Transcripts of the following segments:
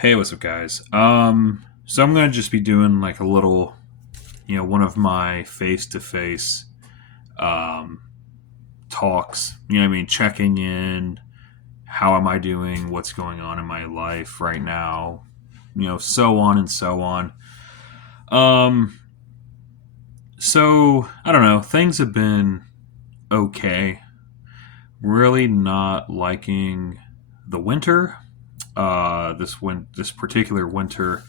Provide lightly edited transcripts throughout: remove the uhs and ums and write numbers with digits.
Hey, what's up, guys? So I'm gonna just be doing like a little, one of my face-to-face um, talks. You know what I mean? Checking in. How am I doing? What's going on in my life right now? So on and so on. Um, so I don't know. Things have been okay. Really not liking the winter. This particular winter,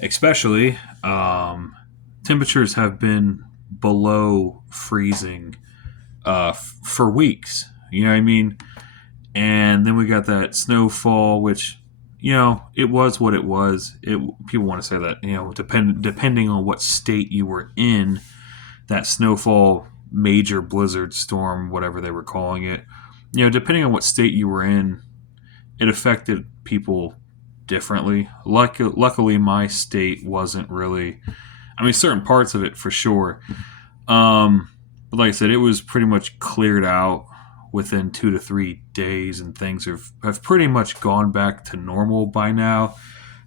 especially. Temperatures have been below freezing for weeks. You know what I mean? And then we got that snowfall, which it was what it was. People want to say that depending on what state you were in, that snowfall, major blizzard storm, whatever they were calling it. Depending on what state you were in, it affected people differently. Luckily, my state wasn't really. I mean, certain parts of it for sure. But like I said, it was pretty much cleared out within 2 to 3 days, and things have pretty much gone back to normal by now.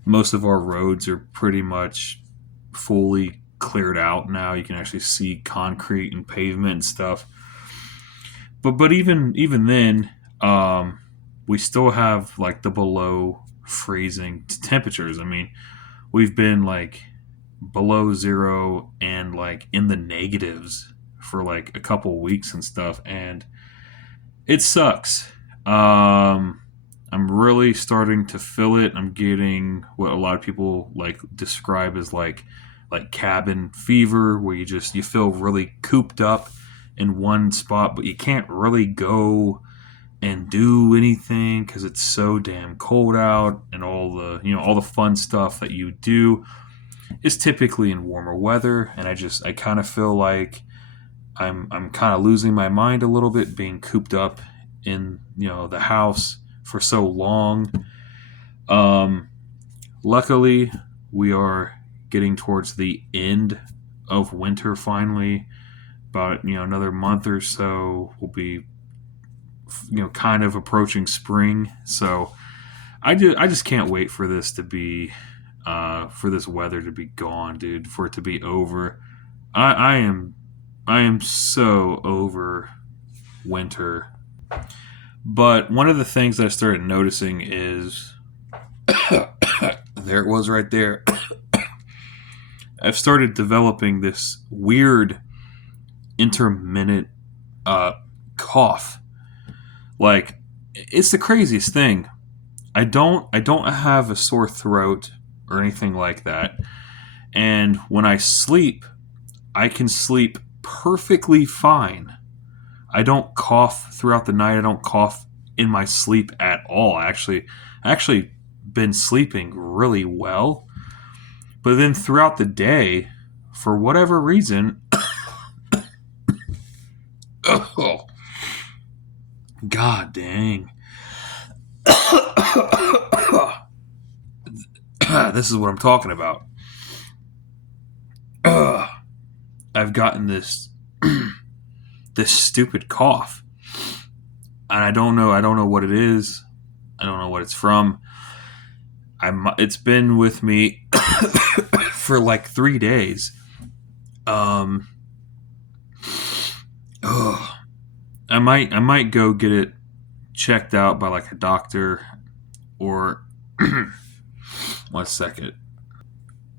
Most of our roads are pretty much fully cleared out now. You can actually see concrete and pavement and stuff. But even then, we still have like the below freezing temperatures. I mean, we've been like below zero and like in the negatives for like a couple weeks and stuff, and it sucks. I'm really starting to feel it. I'm getting what a lot of people like describe as like cabin fever, where you feel really cooped up in one spot, but you can't really go and do anything because it's so damn cold out, and all the fun stuff that you do is typically in warmer weather. And I kind of feel like I'm kind of losing my mind a little bit, being cooped up in the house for so long. um Luckily, we are getting towards the end of winter finally. About another month or so, we'll be kind of approaching spring. So I just can't wait for this to be for this weather to be gone, dude, for it to be over. I am so over winter. But one of the things that I started noticing is there it was right there. I've started developing this weird intermittent uh, cough. Like, it's the craziest thing. I don't have a sore throat or anything like that. And when I sleep, I can sleep perfectly fine. I don't cough throughout the night. I don't cough in my sleep at all. I actually been sleeping really well. But then throughout the day, for whatever reason, oh, god dang. This is what I'm talking about. I've gotten this stupid cough, and I don't know what it is. I don't know what it's from. It's been with me for like 3 days. Um, oh, I might go get it checked out by like a doctor, or 1 second.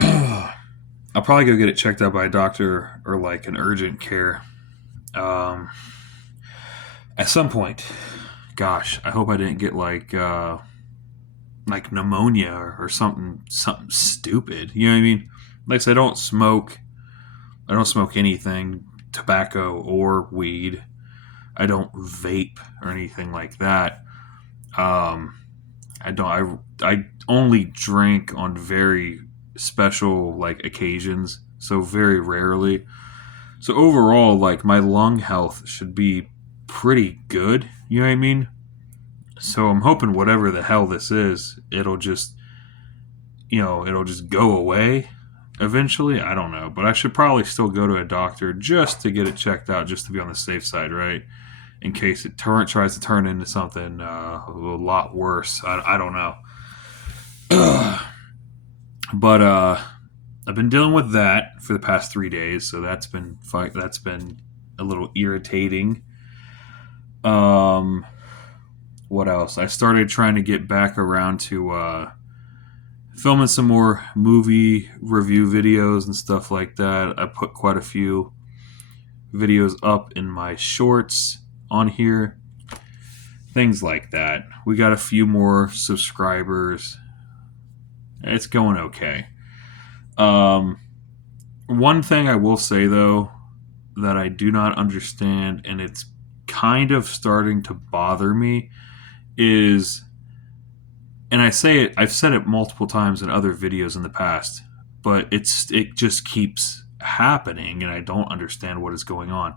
I'll probably go get it checked out by a doctor or like an urgent care. Um, at some point. Gosh, I hope I didn't get like pneumonia or something stupid. You know what I mean? Like I said, I don't smoke. I don't smoke anything, tobacco or weed. I don't vape or anything like that. Um, I don't. I only drink on very special like occasions, so very rarely. So overall, like my lung health should be pretty good. You know what I mean? So I'm hoping whatever the hell this is, it'll just go away eventually. I don't know, but I should probably still go to a doctor just to get it checked out, just to be on the safe side, right? In case it tries to turn into something a lot worse. I don't know. But I've been dealing with that for the past 3 days, so that's been a little irritating. Um, what else? I started trying to get back around to filming some more movie review videos and stuff like that. I put quite a few videos up in my shorts on here, things like that. We got a few more subscribers. It's going okay. Um, One thing I will say though that I do not understand, and it's kind of starting to bother me, is, and I've said it multiple times in other videos in the past, but it just keeps happening, and I don't understand what is going on.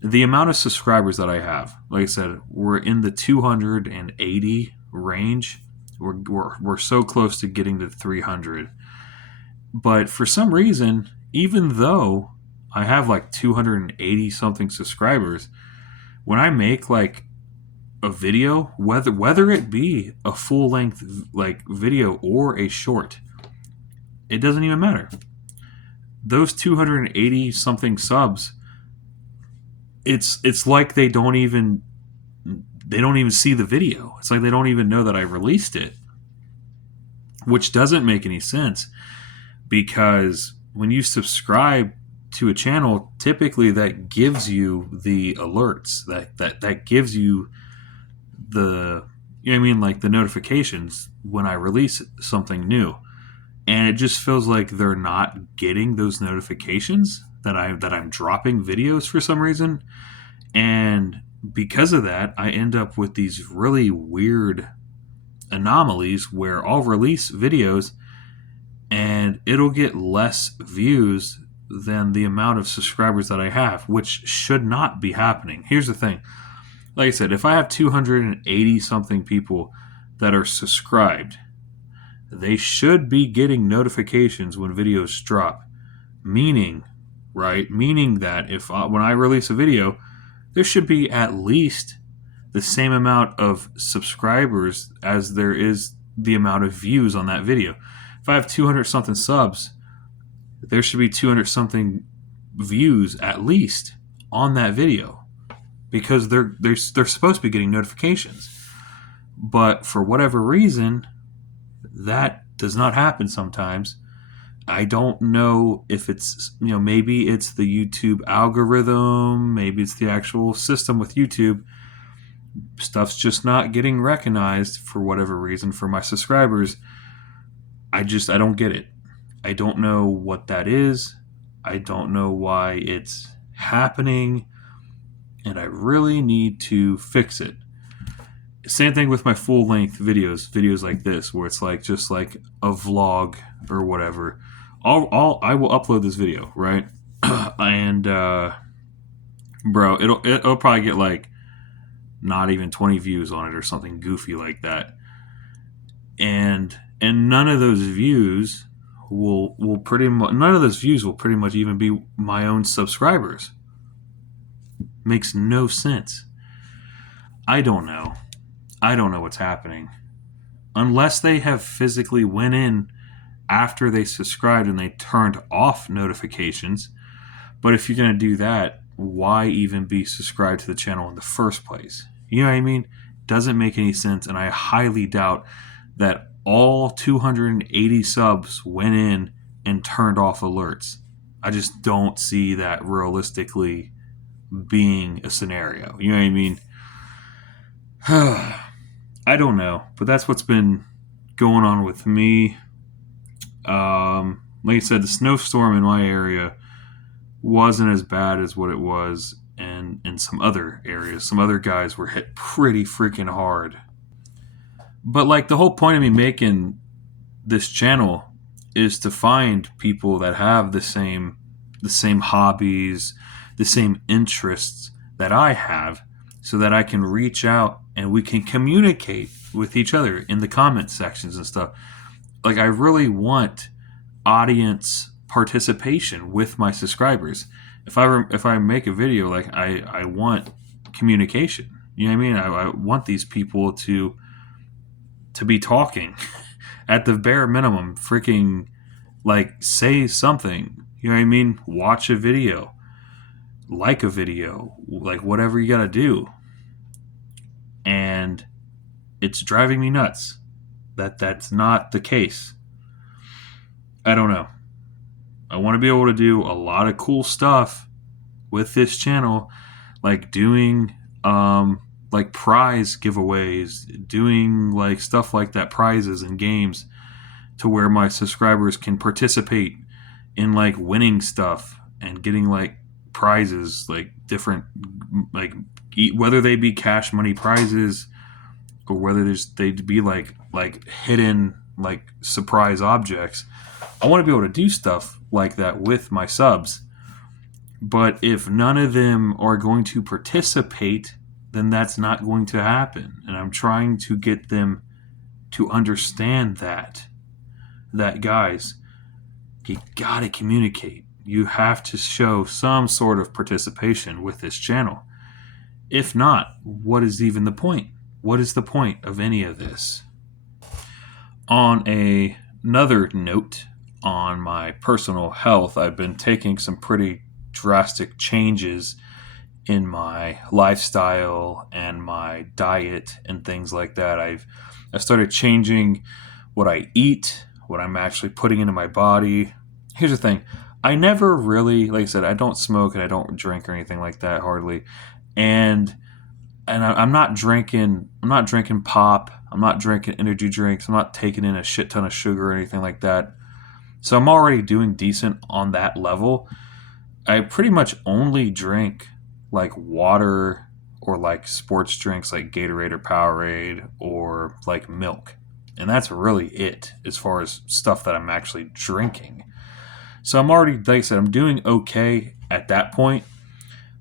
The amount of subscribers that I have, like I said, we're in the 280 range. We're so close to getting to 300. But for some reason, even though I have like 280 something subscribers, when I make like a video, whether it be a full length like video or a short, it doesn't even matter. Those 280 something subs, it's like they don't even see the video. It's like they don't even know that I released it, which doesn't make any sense, because when you subscribe to a channel, typically that gives you the alerts, that gives you the, you know what I mean, like the notifications when I release something new. And it just feels like they're not getting those notifications that I'm dropping videos for some reason. And because of that, I end up with these really weird anomalies where I'll release videos and it'll get less views than the amount of subscribers that I have, which should not be happening. Here's the thing. Like I said, if I have 280 something people that are subscribed, they should be getting notifications when videos drop. Meaning, right? Meaning that when I release a video, there should be at least the same amount of subscribers as there is the amount of views on that video. If I have 200 something subs, there should be 200 something views at least on that video, because they're supposed to be getting notifications. But for whatever reason, that does not happen sometimes. I don't know if it's, maybe it's the YouTube algorithm, maybe it's the actual system with YouTube. Stuff's just not getting recognized for whatever reason for my subscribers. I don't get it. I don't know what that is. I don't know why it's happening, and I really need to fix it. Same thing with my full length videos like this, where it's like just like a vlog or whatever. I will upload this video, right? And bro, it'll probably get like not even 20 views on it or something goofy like that. And none of those views will pretty much even be my own subscribers. Makes no sense. I don't know what's happening. Unless they have physically went in after they subscribed and they turned off notifications. But if you're going to do that, why even be subscribed to the channel in the first place? You know what I mean? Doesn't make any sense, and I highly doubt that all 280 subs went in and turned off alerts. I just don't see that realistically being a scenario. You know what I mean? I don't know, but that's what's been going on with me. Like I said, the snowstorm in my area wasn't as bad as what it was in some other areas. Some other guys were hit pretty freaking hard. But like the whole point of me making this channel is to find people that have the same hobbies, the same interests that I have, so that I can reach out and we can communicate with each other in the comment sections and stuff. Like, I really want audience participation with my subscribers. If I make a video, like I want communication. You know what I mean? I want these people to be talking At the bare minimum, freaking like say something. You know what I mean? Watch a video, like a video, like whatever you gotta do. And it's driving me nuts that that's not the case. I don't know. I want to be able to do a lot of cool stuff with this channel, like doing like prize giveaways, doing like stuff like that, prizes and games, to where my subscribers can participate in like winning stuff and getting like prizes, like different, like whether they be cash money prizes or whether they'd be like hidden like surprise objects. I want to be able to do stuff like that with my subs. But if none of them are going to participate, then that's not going to happen. And I'm trying to get them to understand that guys, you gotta communicate. You have to show some sort of participation with this channel. If not, what is even the point? What is the point of any of this? On another note, on my personal health, I've been taking some pretty drastic changes in my lifestyle and my diet and things like that. I started changing what I eat, what I'm actually putting into my body. Here's the thing. I never really, like I said, I don't smoke and I don't drink or anything like that hardly. And I'm not drinking pop. I'm not drinking energy drinks. I'm not taking in a shit ton of sugar or anything like that. So I'm already doing decent on that level. I pretty much only drink like water or like sports drinks like Gatorade or Powerade or like milk. And that's really it as far as stuff that I'm actually drinking. So I'm already, like I said, I'm doing okay at that point.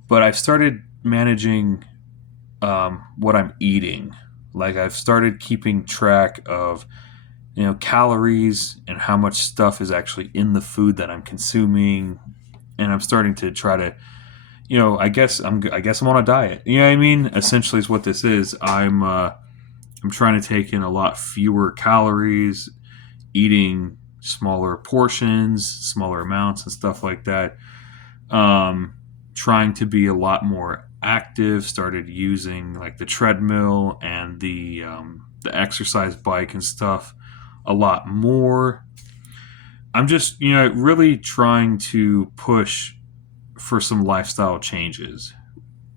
But I've started managing what I'm eating. Like I've started keeping track of calories and how much stuff is actually in the food that I'm consuming, and I'm starting to try to I guess I'm on a diet. You know what I mean? Essentially is what this is. I'm trying to take in a lot fewer calories, eating smaller portions, smaller amounts and stuff like that. Trying to be a lot more active, started using like the treadmill and the exercise bike and stuff a lot more. I'm just really trying to push for some lifestyle changes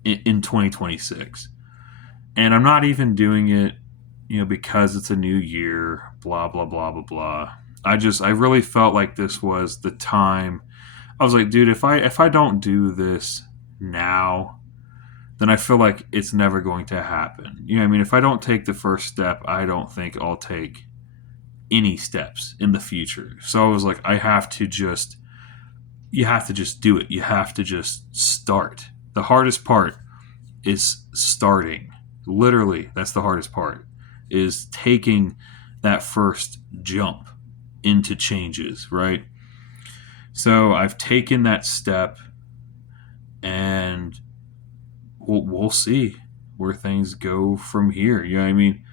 in 2026, and I'm not even doing it because it's a new year, blah blah blah blah blah. I really felt like this was the time. I was like, dude, if I don't do this now, then I feel like it's never going to happen. You know what I mean? If I don't take the first step, I don't think I'll take any steps in the future. So I was like, you have to just do it. You have to just start. The hardest part is starting. Literally, that's the hardest part, is taking that first jump into changes, right? So I've taken that step, and we'll see where things go from here. You know what I mean?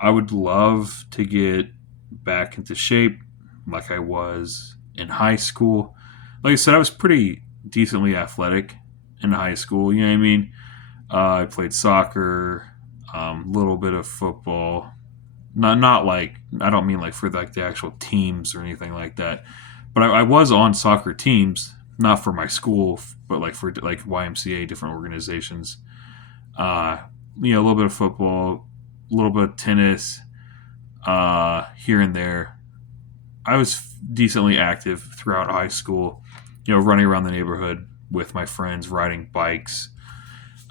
I would love to get back into shape like I was in high school. Like I said, I was pretty decently athletic in high school. You know what I mean? I played soccer, little bit of football. Not like, I don't mean like for like the actual teams or anything like that. But I was on soccer teams, not for my school, but like for like YMCA, different organizations. A little bit of football, a little bit of tennis, here and there. I was decently active throughout high school, running around the neighborhood with my friends, riding bikes,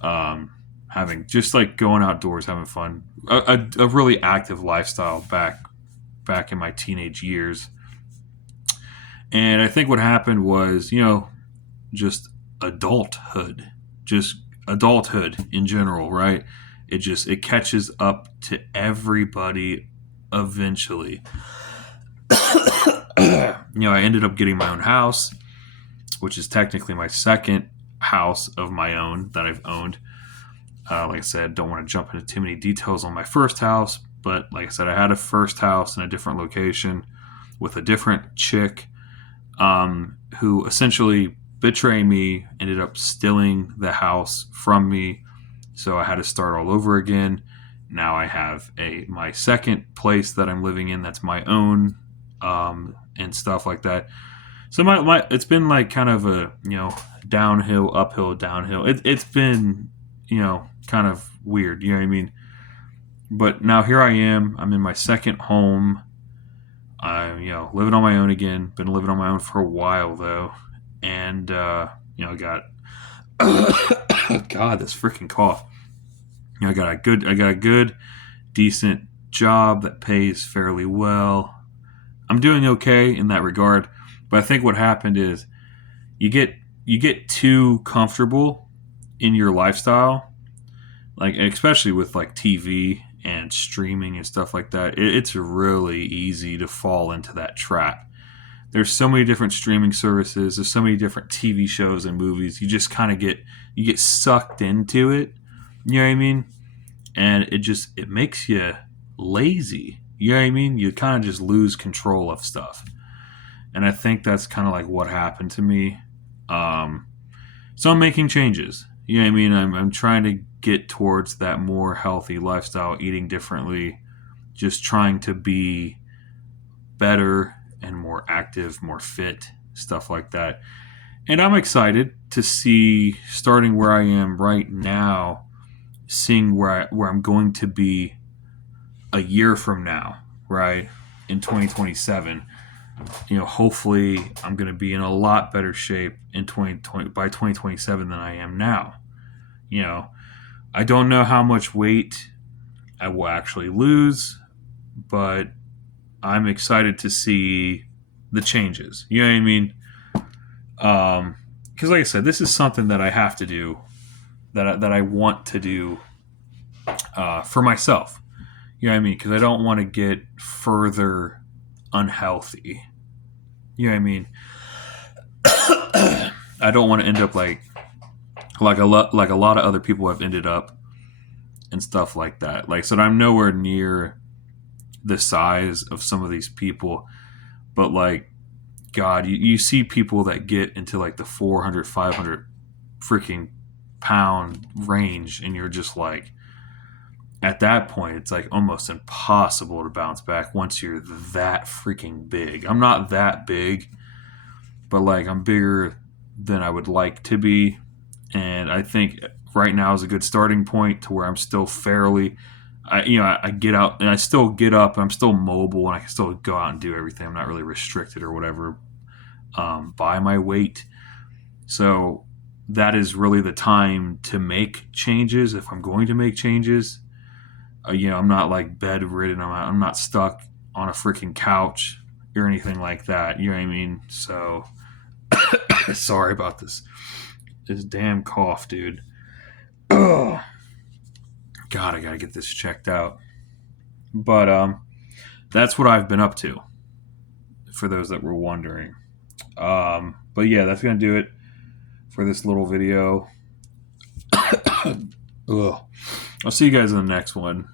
having just like going outdoors, having fun. A really active lifestyle back in my teenage years. And I think what happened was, just adulthood, just adulthood in general, right? It catches up to everybody eventually. I ended up getting my own house, which is technically my second house of my own that I've owned. Like I said, don't want to jump into too many details on my first house, But like I said, I had a first house in a different location with a different chick who essentially betrayed me, ended up stealing the house from me. So I had to start all over again. Now I have my second place that I'm living in that's my own, and stuff like that. So my it's been like kind of a downhill, uphill, downhill. It's been kind of weird. You know what I mean? But now here I am. I'm in my second home. I'm living on my own again. Been living on my own for a while though, and got God, this freaking cough. I got a good, decent job that pays fairly well. I'm doing okay in that regard, but I think what happened is you get too comfortable in your lifestyle, like especially with like TV and streaming and stuff like that. It's really easy to fall into that trap. There's so many different streaming services. There's so many different TV shows and movies. You just kind of get sucked into it. You know what I mean? And it makes you lazy. You know what I mean? You kind of just lose control of stuff. And I think that's kind of like what happened to me. So I'm making changes. You know what I mean? I'm trying to get towards that more healthy lifestyle, eating differently, just trying to be better and more active, more fit, stuff like that. And I'm excited to see, starting where I am right now, seeing where I'm going to be a year from now, right? In 2027. Hopefully I'm going to be in a lot better shape in 2020 by 2027 than I am now. I don't know how much weight I will actually lose, but I'm excited to see the changes. You know what I mean? Because like I said, this is something that I have to do, that I want to do for myself. You know what I mean? Because I don't want to get further unhealthy. You know what I mean? I don't want to end up like a lot of other people have ended up and stuff like that. Like I said, I'm nowhere near the size of some of these people, but like, God, you see people that get into like the 400, 500 freaking pound range, and you're just like, at that point, it's like almost impossible to bounce back once you're that freaking big. I'm not that big, but like I'm bigger than I would like to be. And I think right now is a good starting point to where I'm still fairly, I get out and I still get up and I'm still mobile and I can still go out and do everything. I'm not really restricted or whatever by my weight. So that is really the time to make changes if I'm going to make changes. I'm not like bedridden. I'm not stuck on a freaking couch or anything like that. You know what I mean? So sorry about this damn cough, dude. Oh, God, I gotta get this checked out. But that's what I've been up to, for those that were wondering. But yeah, that's gonna do it for this little video. Ugh. I'll see you guys in the next one.